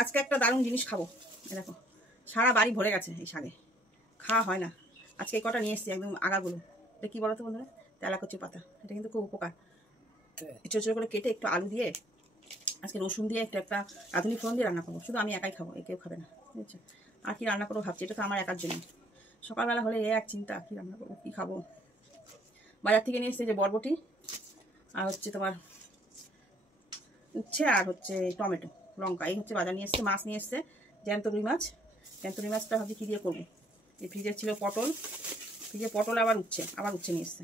আজকে একটা দারুণ জিনিস খাবো। দেখো সারা বাড়ি ভরে গেছে এই শাকে, খাওয়া হয় না। আজকে এই কটা নিয়ে এসেছি, একদম আগাগুলো। এটা কী বলো তো বন্ধুরা? তেলাকুচি পাতা। এটা কিন্তু খুব উপকার। ছোটো ছোটো করে কেটে একটু আলু দিয়ে, আজকে রসুন দিয়ে একটা রাঁধুনি ফোড়ন দিয়ে রান্না করবো। শুধু আমি একাই খাবো, কেউ খাবে না, বুঝছো? আর কি রান্না করবো ভাবছি, এটা তো আমার একার জন্য। সকালবেলা হলে এক চিন্তা, কী রান্না করবো, কী খাবো। বাজার থেকে নিয়ে এসেছি যে বরবটি, আর হচ্ছে তোমার উচ্ছে, আর হচ্ছে টমেটো, লঙ্কা। এই হচ্ছে বাজার নিয়ে এসছে। মাছ নিয়ে এসছে, জ্যান্ত রুই মাছ। জ্যান্ত রুই মাছটা ভাবছি কী দিয়ে করবো। এই ফ্রিজে ছিল পটল, ফ্রিজে পটল আবার উচ্ছে নিয়ে এসছে।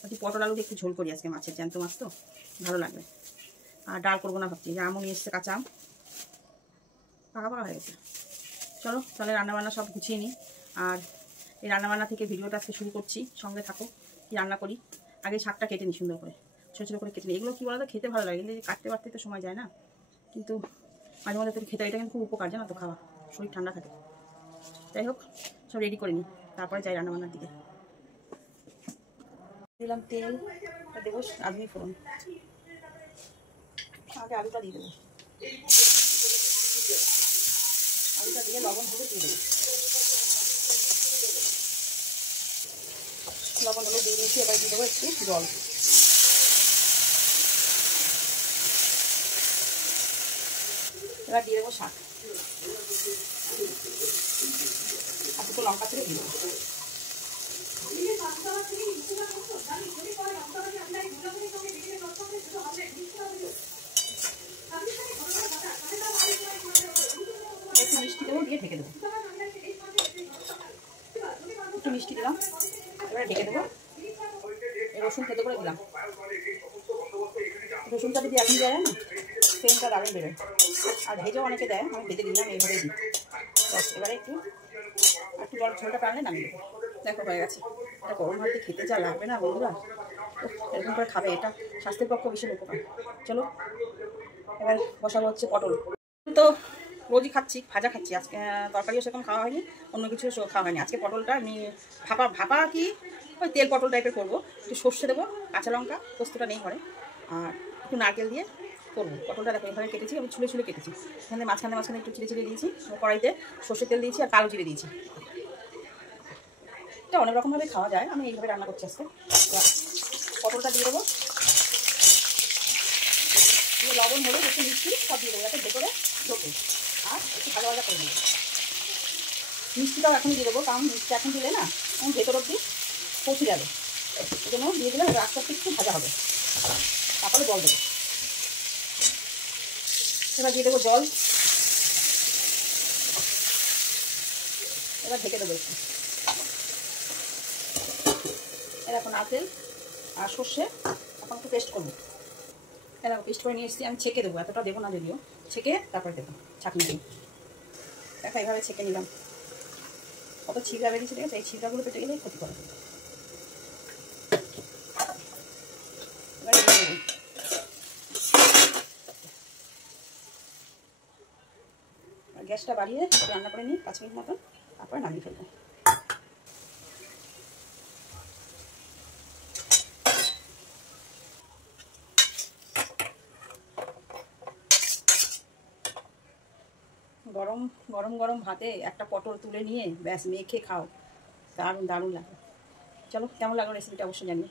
ভাবছি পটল আলু দিয়ে একটু ঝোল করি আজকে, মাছের জ্যান্ত মাছ তো ভালো লাগবে। আর ডাল করবো না ভাবছি। আমও নিয়ে এসছে, কাঁচা আম, পাকা পাকা হয়ে গেছে। চলো তাহলে রান্নাবান্না সব গুছিয়ে নিই। আর এই রান্নাবান্না থেকে ভিডিওটা আজকে শুরু করছি, সঙ্গে থাকো। কি রান্না করি, আগে শাকটা কেটে নিই সুন্দর করে, ছোটো ছোটো করে কেটে নিই। এগুলো কী বলো তো, খেতে ভালো লাগে, কিন্তু কাটতে পারতে তো সময় যায় না। কিন্তু মাঝে মাঝে তো খেতে, এটা কিন্তু খুব উপকার, জানো তো, খাওয়া শরীর ঠান্ডা থাকে। যাই হোক, সব রেডি করে নিই, তারপরে যাই রান্নাবান্নার দিকে। দিলাম তেল, দেবো রাঁধুনি ফোড়ন। আগে আলুটা দিয়ে দেবো, আলুটা দিয়ে লবণ হলুদ দিয়ে দেবো। লবণ হলুদ দিয়ে দিয়েছি, এবার দিয়ে দেবো একটু জল। এবার দিয়ে দেবো শাক, আর দুটো লঙ্কা ছেড়ে দিয়ে দেবো। একটু মিষ্টি দেবো, দিয়ে ঢেকে দেবো। একটু মিষ্টি দিলাম, এবারে ঢেকে দেবো। রসুন খেতে করে দিলাম। রসুনটা যদি এখন দেয় না, সেন্টটা দারুণ বেরোয়। আর ভেজেও অনেকে দেয়, আমি ভেজে দিলাম, এইভাবেই দিই। বাস এবারে একটু জল, ঝোলটা টানলে নামিয়ে দেবো। দেখো হয়ে গেছে। এটা গরম ভাতে খেতে যা লাগবে না বন্ধুরা, এরকম করে খাবে, এটা স্বাস্থ্যের পক্ষে ভীষণ উপকার। চলো এবার বসাবো হচ্ছে পটল। তো রোজই খাচ্ছি, ভাজা খাচ্ছি, আজকে তরকারিও সেরকম খাওয়া হয়নি, অন্য কিছু খাওয়া হয়নি। আজকে পটলটা আমি ভাপা কি ওই তেল পটল টাইপের করবো। একটু সর্ষে দেবো, কাঁচা লঙ্কা, পোস্তটা নেই ঘরে, আর একটু নারকেল দিয়ে করবো। পটলটা দেখো এভাবে কেটেছি, আমি ছুলে ছুলে কেটেছি। এখানে মাঝখানে একটু চিড়ে দিয়েছি, কড়াইতে সর্ষে তেল দিয়েছি আর কালো জিরে দিয়েছি। এটা অনেক রকমভাবে খাওয়া যায়, আমি এইভাবে রান্না করছি আজকে। পটলটা দিয়ে দেবো, লবণ হলুদ একটু মিষ্টি সব দিয়ে দেবো, যাতে ভেতরে ঢোকে। আর একটু ভাজা ভাজা করে দেবো। মিষ্টিটাও এখন দিয়ে দেবো, কারণ মিষ্টি এখন দিলে না এখন ভেতর অবধি পৌঁছে যাবে। এই জন্য দিয়ে দিলে আস্তে আস্তে একটু ভাজা হবে, তারপরে জল দেবো। এবার দিয়ে দেবো জল, এবার ঢেকে দেবো একটু। এখন নারকেল আর সর্ষে এখন একটু পেস্ট করবো। এরকম পেস্ট করে নিয়ে এসেছি, আমি ছেঁকে দেবো, এতটা দেবো না যদিও, ছেঁকে তারপরে দেবো ছাঁকনি দিয়ে। দেখা এইভাবে ছেঁকে নিলাম। কত ছিবড়া বেরিয়েছে, ঠিক আছে? এই ছিবড়াগুলো পেটে গেলে ক্ষতি করে। গ্যাসটা বাড়িয়ে রান্না করে নিই 5 মিনিট মতন, তারপরে নামিয়ে ফেলবো। গরম গরম গরম ভাতে একটা পটল তুলে নিয়ে ব্যাস মেখে খাও, দারুণ দারুণ লাগে। চলো কেমন লাগলো রেসিপিটা অবশ্যই জানিয়ে।